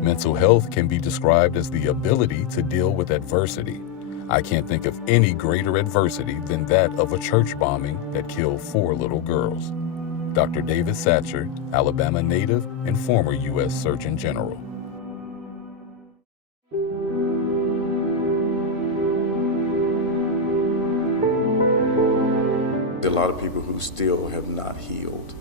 Mental health can be described as the ability to deal with adversity. I can't think of any greater adversity than that of a church bombing that killed 4 little girls. Dr. David Satcher, Alabama native and former U.S. Surgeon General. A lot of people who still have not healed.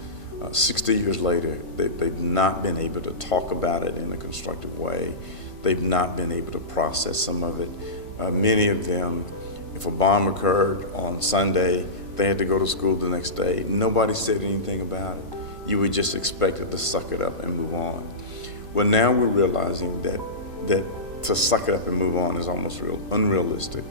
60 years later, they've not been able to talk about it in a constructive way. They've not been able to process some of it. Many of them, if a bomb occurred on Sunday, they had to go to school the next day. Nobody said anything about it. You were just expected to suck it up and move on. Well, now we're realizing that to suck it up and move on is almost unrealistic,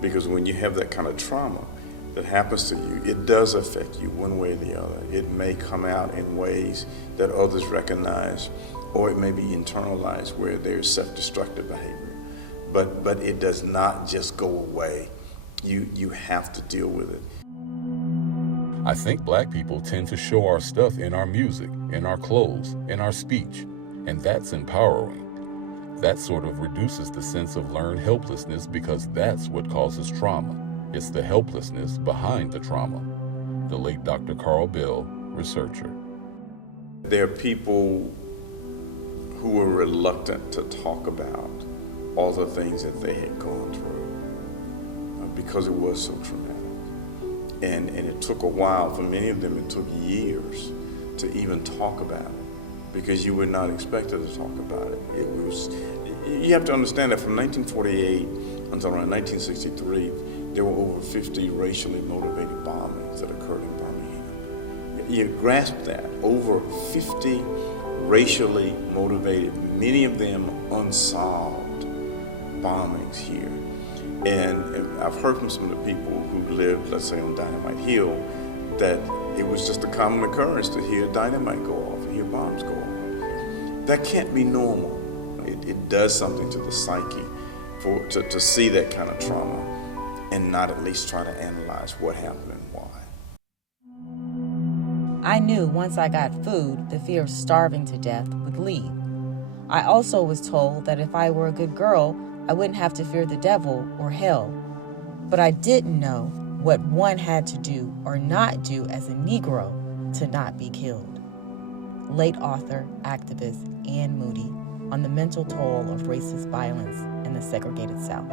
because when you have that kind of trauma that happens to you, it does affect you one way or the other. It may come out in ways that others recognize, or it may be internalized where there's self-destructive behavior. But it does not just go away. You have to deal with it. I think Black people tend to show our stuff in our music, in our clothes, in our speech, and that's empowering. That sort of reduces the sense of learned helplessness, because that's what causes trauma. It's the helplessness behind the trauma. The late Dr. Carl Bell, researcher. There are people who are reluctant to talk about all the things that they had gone through because it was so traumatic. And it took a while. For many of them, it took years to even talk about it, because you were not expected to talk about it. You have to understand that from 1948 until around 1963, there were over 50 racially motivated bombings that occurred in Birmingham. You grasp that, over 50 racially motivated, many of them unsolved bombings here. And I've heard from some of the people who lived, let's say, on Dynamite Hill, that it was just a common occurrence to hear dynamite go off and hear bombs go off. That can't be normal. It does something to the psyche to see that kind of trauma and not at least try to analyze what happened and why. I knew once I got food, the fear of starving to death would leave. I also was told that if I were a good girl, I wouldn't have to fear the devil or hell. But I didn't know what one had to do or not do as a Negro to not be killed. Late author, activist Ann Moody on the mental toll of racist violence in the segregated South.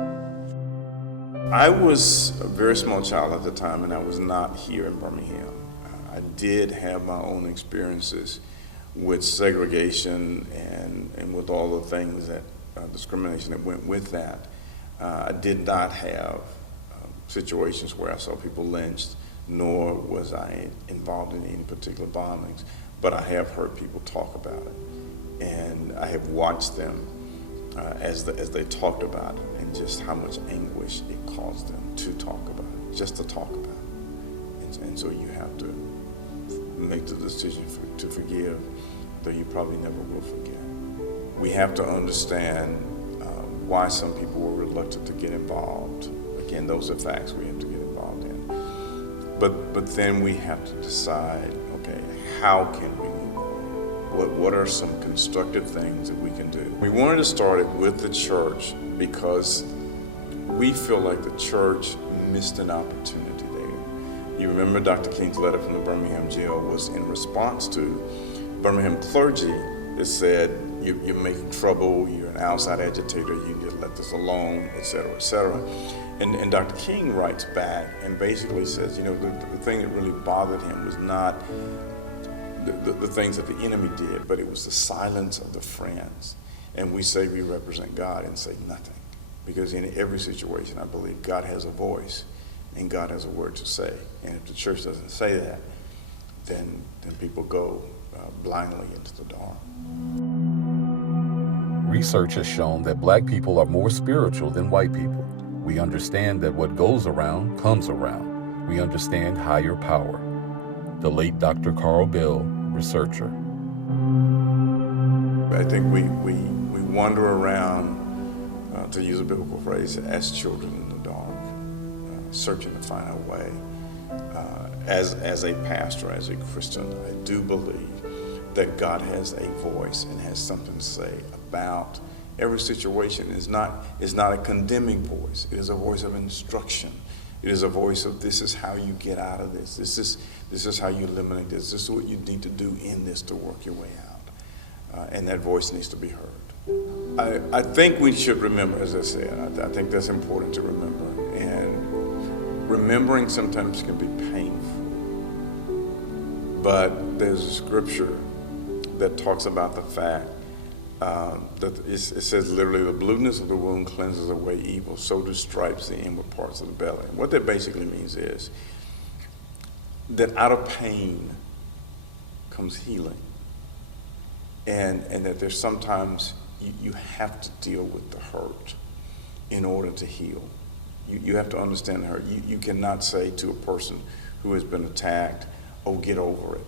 I was a very small child at the time, and I was not here in Birmingham. I did have my own experiences with segregation and with all the things that discrimination that went with that. I did not have situations where I saw people lynched, nor was I involved in any particular bombings, but I have heard people talk about it, and I have watched them as they talked about it, and just how much anguish it caused them to talk about it, just to talk about it. And so you have to make the decision to forgive, though you probably never will forget. We have to understand why some people were reluctant to get involved. Again, those are facts we have to get involved in. But then we have to decide, okay, how can we move on? What are some constructive things that we can do? We wanted to start it with the church because we feel like the church missed an opportunity there. You remember Dr. King's letter from the Birmingham jail was in response to Birmingham clergy that said, you're making trouble, you're an outside agitator, you need to let this alone, et cetera, et cetera. And Dr. King writes back and basically says, the thing that really bothered him was not the things that the enemy did, but it was the silence of the friends. And we say we represent God and say nothing. Because in every situation, I believe God has a voice and God has a word to say. And if the church doesn't say that, then people go blindly into the dark. Research has shown that Black people are more spiritual than white people. We understand that what goes around comes around. We understand higher power. The late Dr. Carl Bell, researcher. I think we wander around, to use a biblical phrase, as children in the dark, searching to find our way. As a pastor, as a Christian, I do believe that God has a voice and has something to say about every situation. Is not a condemning voice. It is a voice of instruction. It is a voice of, this is how you get out of this. This is how you eliminate this. This is what you need to do in this to work your way out. And that voice needs to be heard. I think we should remember, as I said, I think that's important to remember. And remembering sometimes can be painful. But there's a scripture that talks about the fact that it says literally, the blueness of the wound cleanses away evil, so do stripes the inward parts of the belly. And what that basically means is that out of pain comes healing. And that there's sometimes you have to deal with the hurt in order to heal. You have to understand the hurt. You cannot say to a person who has been attacked, oh, get over it.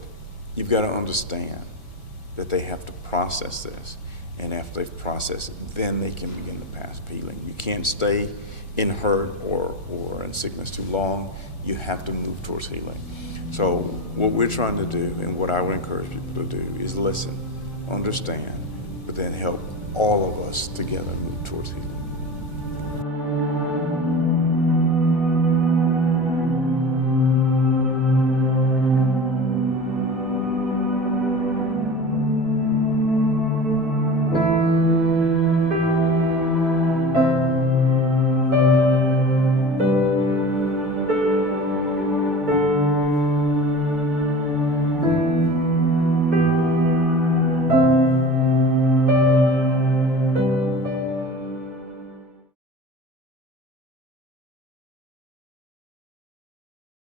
You've got to understand that they have to process this. And after they've processed it, then they can begin the path of healing. You can't stay in hurt or in sickness too long. You have to move towards healing. So what we're trying to do, and what I would encourage people to do, is listen, understand, but then help all of us together move towards healing.